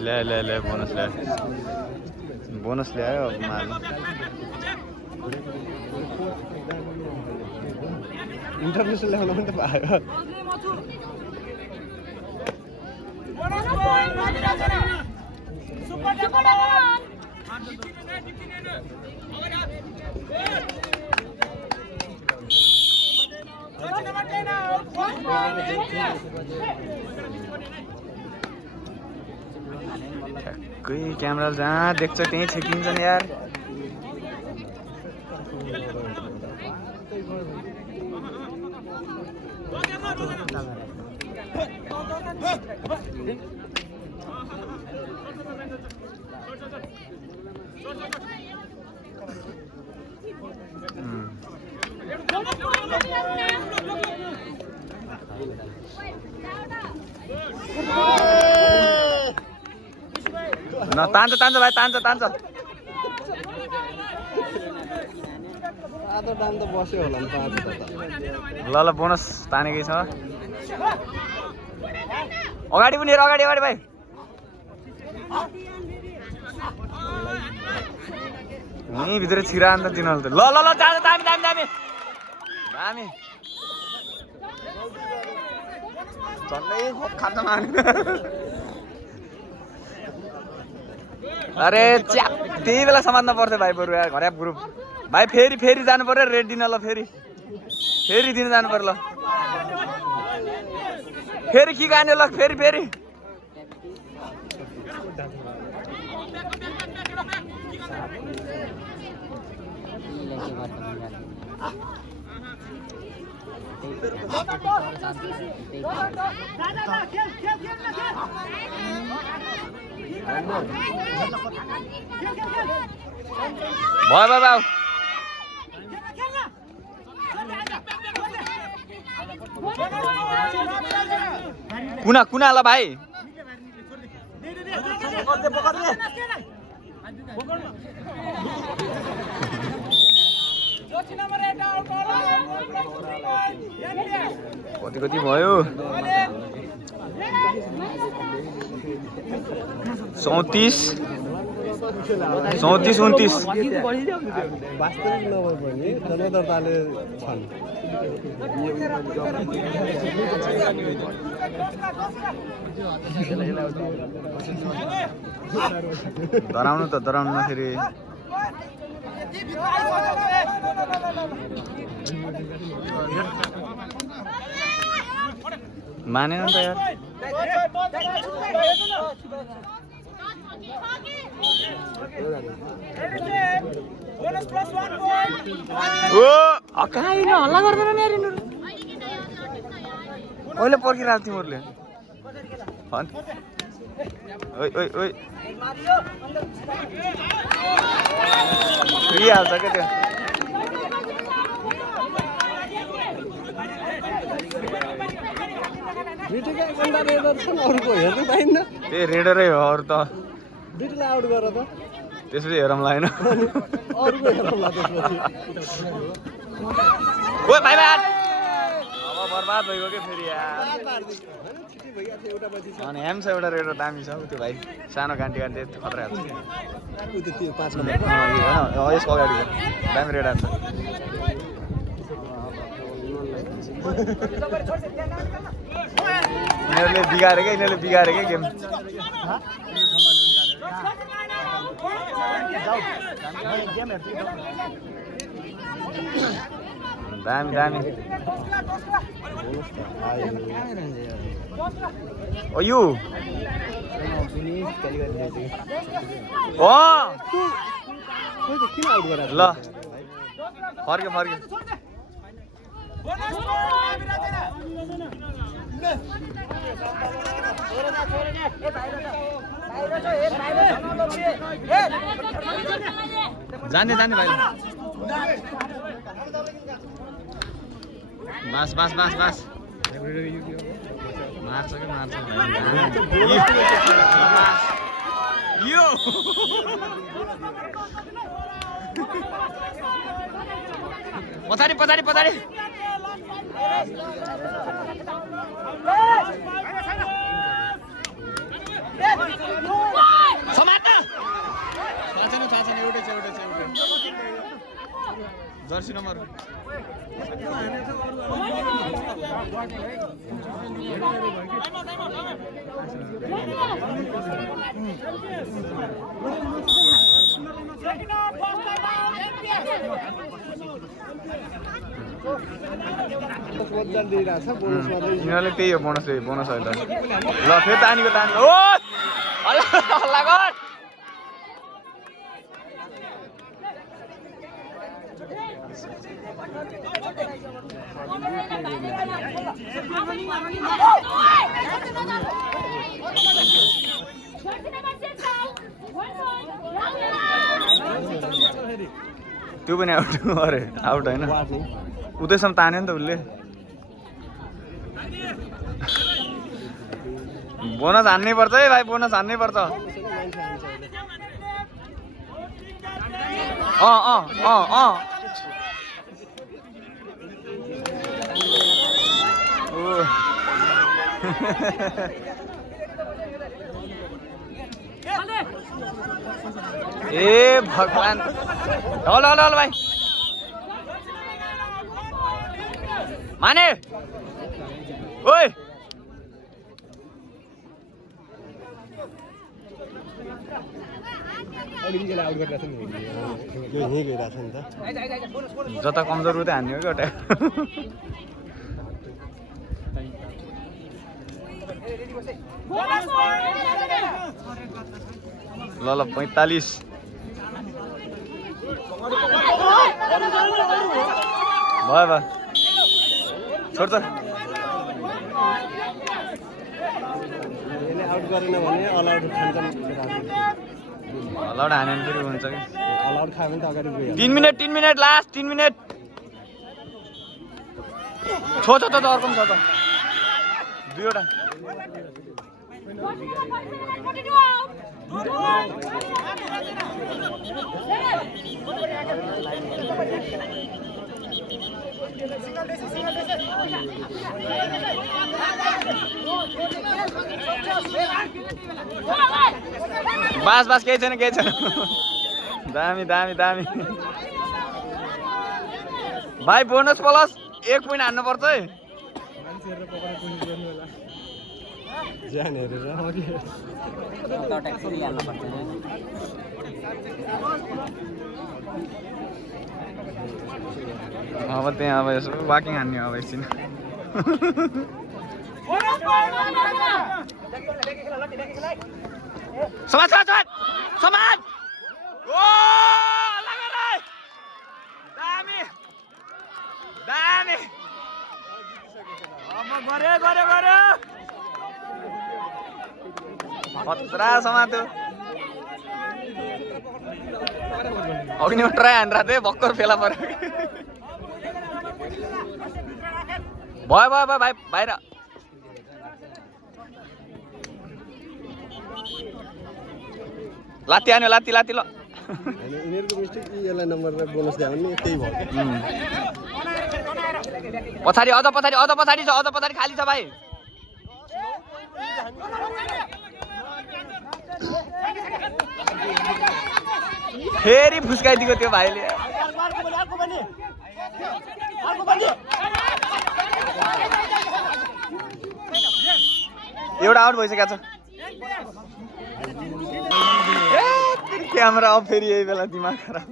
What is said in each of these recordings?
ले बोनस ल्यायो माल इन्टरनेसनल लेभलमा पनि त पायो ठ्याक्कै क्यामेरा जहाँ देख्छ त्यहीँ छेकिन्छ नि यार न तान्छ भाइ तान्छ आधो दाम त बस्यो होला नि पाँच ल बोनस तानेकै छ अगाडि पनि हेर अगाडि भाइ यहीँ भित्र छिरा अन्त तिनीहरू त ल जान्छ दामी झन्डै खान्छ मान अरे च्याप त्यही बेला समात्न पर्थ्यो भाइ बरु यार घर्याप ग्रुप भाइ फेरि जानु पर्यो रेड दिन ल फेरि दिन जानु पर्यो ल फेरि के गान्यो ल फेरि भयो कुना ल भाइ कति भयो 34 29 वास्तविक नभए पनि जनदर्ताले छन् डराउनु नखेरि मानेन त यार कहीँ हल्ला गर्दैन नि अहिले पर्खिरहेको तिमीहरूले हाल्छ क्या त्यो त्यही रेडरै हो अरू त आउट गर त त्यसपछि हेरौँला होइन बर्बाद भइगयो कि फेरि अनि ह्याम छ एउटा रेडर दामी छ त्यो भाइ सानो गान्टी खतरा हाल्छ यसको अगाडि दामी रेडर छ यिनीहरूले बिगारे क्या गेम दामी यो ल फर्क्यो जाने भाइ बास मार्छ यो पछाडि समात्न थाहा छैन एउटै जर्सी नम्बर यिनीहरूले त्यही हो बोनस अहिले ल फेरि तानीको तानी ओ हल्ला गर त्यो पनि आउट अरे आउट होइन उतैसम्म तान्यो नि त उसले बोनस हान्नै पर्छ है भाइ बोनस हान्नै पर्छ ए भगवान हल हल हल भाइ माने ओइ जता कमजोर उतै हान्ने हो कि एउटा ल 45 भयो छोड त आउट गरेन भने अलाउड खान्छन् अलाउड हाने फेरि हुन्छ कि अलाउड खायो भने त अगाडि गयो 3 मिनेट लास्ट 3 मिनेट छो छ त अर्को छ त दुईवटा बास केही छैन दामी भाइ बोनस प्लस 1 पोइन्ट हान्नु पर्छ है ज्यान हेरेर अब त्यहाँ अब यसो वाकिङ हान्ने अब एकछिन समाज ओ दामी अब गरे खतरा समात्यो अग्नि ट्राई हानेर थिएँ भक्कर फेला पऱ्यो भयो भाइ बाहिर लात्ती हान्यो लात्ती ल यिनीहरूको मिस्टेक यसलाई नम्बर बोनस दियो भने त्यही भयो पछाडि अझ पछाडि खाली छ भाइ फेरि फुस्काइदिएको त्यो भाइले एउटा आउट भइसकेको छ क्यामेरा अफ फेरि यही बेला दिमाग खराब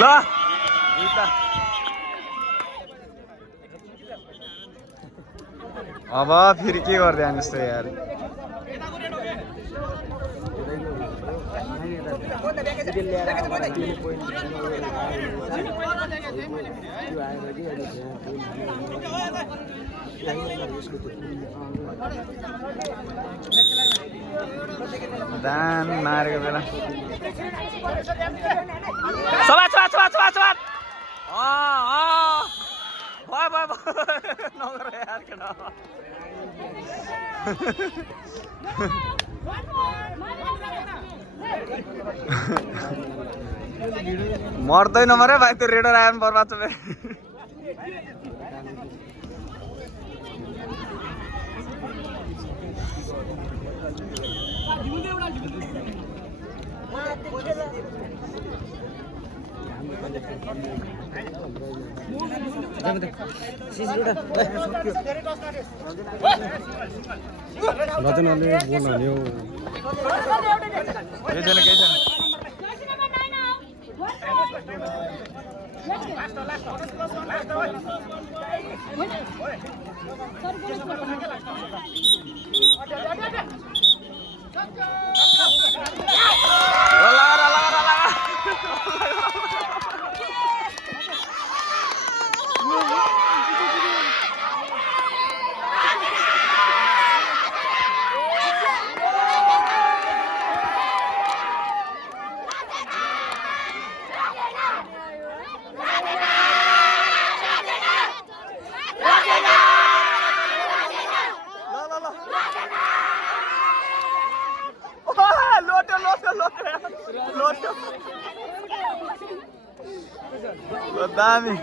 ल अब फेरि के गर्दै हान् जस्तो यार दान मारेको बेला समाज भयो नगर यार केटा मर्दैन मरे भाइ त्यो रेडर आयो भने बर्बाद छ बे रचनाले बोल हान्यो केही छैन केही छैन दामी